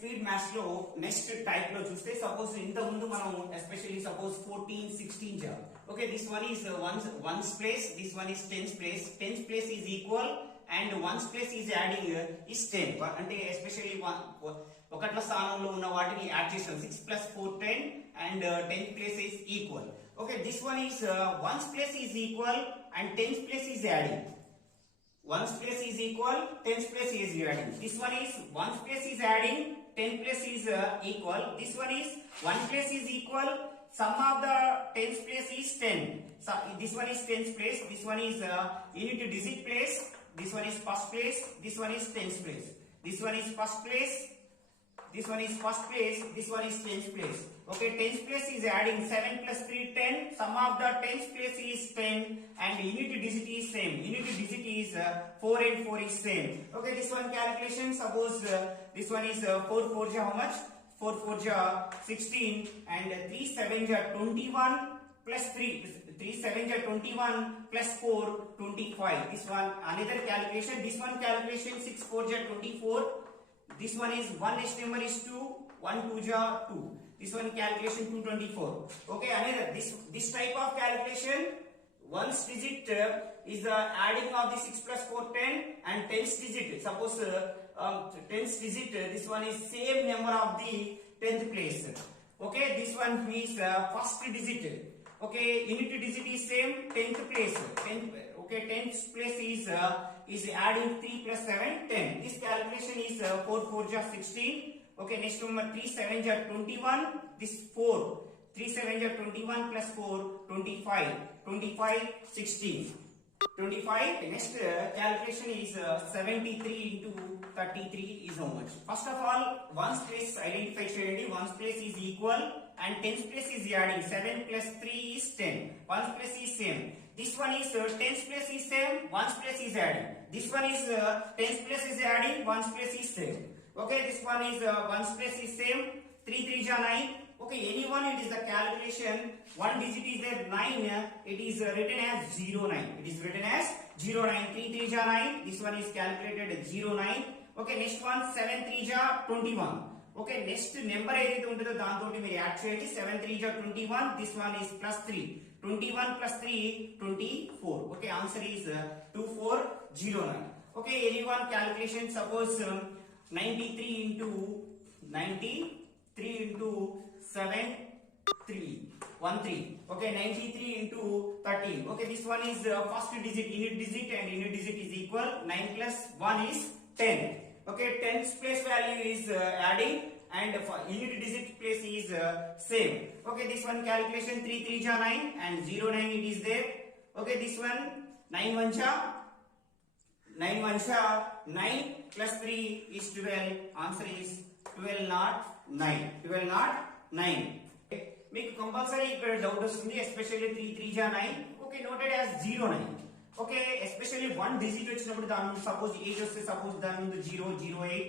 Speed maths లో next type లో చూస్తే సపోజ్ ఇంత ముందు మనం especially suppose 14 16 job okay this one is ones place this one is tens place is equal and ones place is adding is 10 అంటే especially ఒకట్ల స్థానంలో ఉన్న వాటిని యాడ్ చేసాం 6 plus 4 10 and 10th place is equal. Okay, this one is ones place is equal and 10th place is adding. Ones place is equal, 10th place is adding. This one is ones place is adding, 10th place is equal. This one is one place is equal. Sum of the 10th place is 10. So this one is 10th place. This one is unit digit place. This one is first place. This one is 10th place. This one is first place. This one is first place, this one is 10th place. Okay, 10th place is adding 7 plus 3 10. Sum of the 10th place is 10 and unit digit is same. Unit digit is 4 and 4 is same. Okay, this one calculation, suppose this one is 4 4 ja how much? 4 4 ja 16 and 3 7 ja 21 plus 3 7 ja 21 plus 4 25. This one another calculation. This one calculation 6 4 ja 24. This one is 1 next number is 2, 1 2 ja 2. This one calculation 224. Okay, another this type of calculation ones digit is the adding of the 6 plus 4 10 and 10th digit. Suppose 10th digit this one is same number of the 10th place. Okay, this one is first digit. Okay, unit digit is same 10th place. 10th place is adding 3 plus 7 10. This calculation is 4 4 ja 16. Okay, next number 3 7 ja 21. This 4 3 7 ja 21 plus 4 25 16. 25. Next calculation is 73 into 33 is how much? First of all, ones place identify cheyandi. Ones place is equal and 10th place is adding 7 plus 3 is 10. Ones place is same. This one is 10th place is same. Ones place is adding. This one is 10th place is adding. Ones place is same. Okay, this one is ones place is same. 3 3 ja 9. Okay, anyone it is the calculation. One digit is there 9. It is written as 09. It is written as 09. 3 3 ja 9. This one is calculated 09. Okay, next one 7 3 ja 21. Okay, next number ఏదైతే ఉంటుందో దాంతోటి మీరు add చేయండి 7 3 ja 21. This one is plus 3. 21 plus 3 24. Okay, answer is 2409. Okay, anyone calculation suppose 93 into 93 into 7 3 1 3. Okay, 93 into 13. Okay, this one is first digit unit digit and unit digit is equal. 9 plus 1 is 10. Okay, 10th place value is adding and unit digit place is same. Okay, this one calculation 3 3 ja 9 and 09 it is there. Okay, this one 9 1 ja 9 plus 3 is 12. Answer is 12 not 9. 12 not 9. మీకు compulsory ఇక్కడ doubt వస్తుంది especially 3 3 ja 9. Okay, noted as 09. Okay, especially 1 digit వచ్చినప్పుడు దాని ముందు suppose 8 వస్తే suppose దాని ముందు 0 08,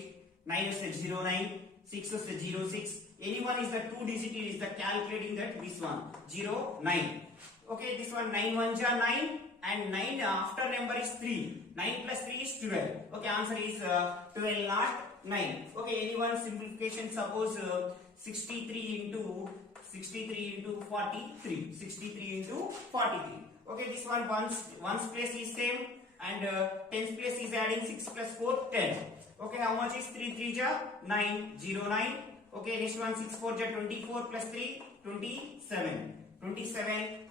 9 వస్తే 09, 6 వస్తే 06. anyone is the 2 digit is the calculating that this one 09. Okay, this one 9 1 ja 9 and 9 after number is 3. 9 plus 3 is 12. Okay, answer is 12 not 9. Okay, anyone simplification suppose 63 into 43. 63 into 43. Okay, this one ones place is same and 10th place is adding 6 plus 4 10. Okay, how much is 3 3 ja 9 09. Okay, next one 6 4 ja 24 plus 3 27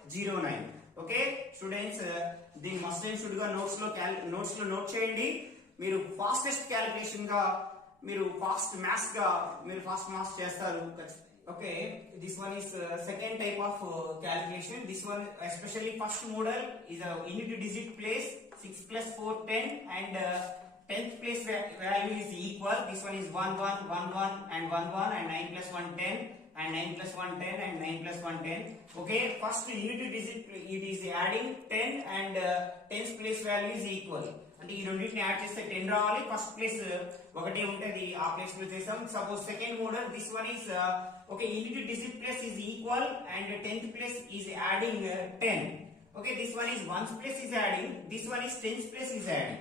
09. Okay, students the must and should గా notes లో note చేయండి. మీరు fastest calculation గా మీరు fast maths చేస్తారు. Okay, this one is second type of calculation. This one especially first model is a unit digit place 6 plus 4 10 and 10th place value is equal. This one is 1 1 1 1 and 1 1 and 9 plus 1 10 and 9 plus 1 10 and 9 plus 1 10. Okay, first unit digit it is adding 10 and 10th place value is equal. అంటే ఈ రెండింటిని add చేస్తే 10 రావాలి. First place ఒకటే ఉంటది, ఆ place లో చేసాం. Suppose second model this one is okay unit digit place is equal and 10th place is adding 10. Okay, this one is 1st place is adding, this one is 10th place is adding.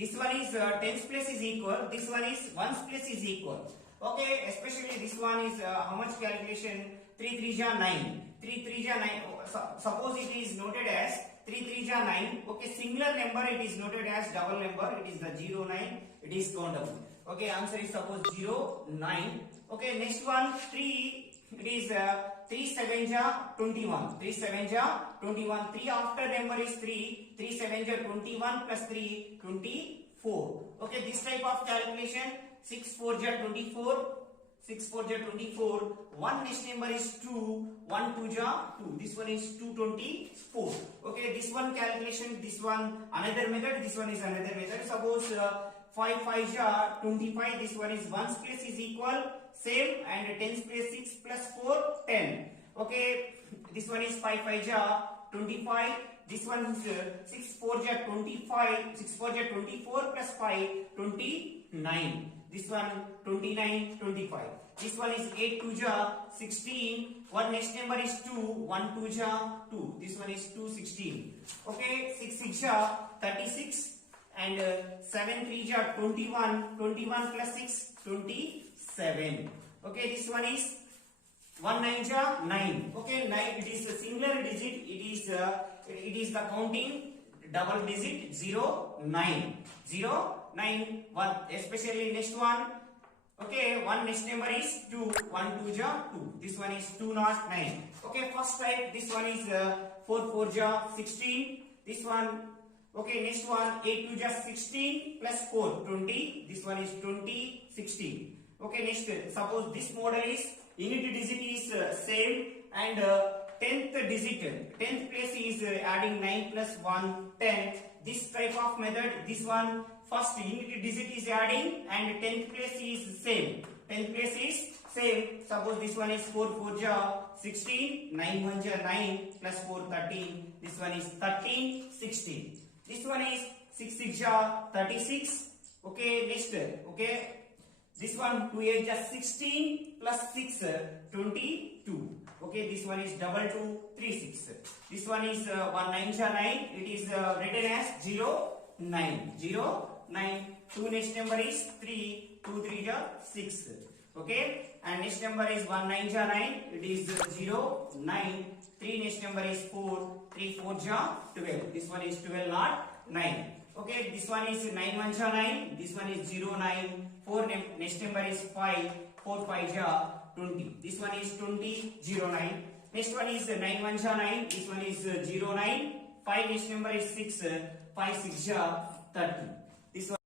This one is 10th place is equal, this one is 1st place is equal. Okay, especially this one is how much calculation? 3 3 ja 9. 3 3 ja 9. Suppose it is noted as 3 3 ja 9. Okay, singular number it is noted as double number. It is the 0 9. It is countable. Okay, answer is suppose 0 9. Okay, next one 3. It is 3 7 ja 21. 3 7 ja 21. 3 after number is 3. 3 7 ja 21 plus 3 24. Okay, this type of calculation 6 4 ja 24. 6 4 ja 24. 1 next number is 2. 1 2 ja 2. This one is 224. Okay, this one calculation, this one another method, this one is another method. Suppose 5 5 ja 25. This one is 1's place is equal same and 10's place 6 plus 4 10. Okay, this one is 5 5 ja 25. This one is 6 4 ja 25. 6 4 ja 24 plus 5 29. This one 29 25. This one is 8 2 ja 16. One next number is 2. 1 2 ja 2. This one is 2 16. Okay, 6 6 ja 36 and 7 3 ja 21. 21 plus 6 27. Okay, this one is 1 9 ja 9. Okay, 9 it is a singular digit. It is the counting double digit 0 9 0 9 1. Especially next one. Okay, one next number is 2. 1 2 ja 2. This one is 2 not 9. Okay, first type. This one is 4 4 ja 16. This one. Okay, next one 8 2 ja 16 plus 4 20. This one is 20 16. Okay, next suppose this model is unit digit is same and 10th digit 10th place is adding 9 plus 1 10. This type of method, this one first unit digit is adding and 10th place is same. 10th place is same. Suppose this one is 4 4 ja 16. 9 1 ja 9 plus 4 13. This one is 13 16. This one is 6 6 ja 36. Okay, next. Okay, this one 2 8 ja 16 plus 6 22. Okay, this one is double 2 3 6. This one is 1 9 ja 9. It is written as 0 9 0 9. 2 next number is 3. 2 3 ja 6. Okay, and next number is 1 9 ja 9. It is 0 9. 3 next number is 4. 3 4 ja 12. This one is 12 not 9. Okay, this one is 9 1 ja 9. This one is 0 9. 4 next number is 5. 4 5 ja 20. This one is 20 0 9. Next one is 9 1 ja 9. This one is 0 9. 5 next number is 6. 5 6 ja 30. This one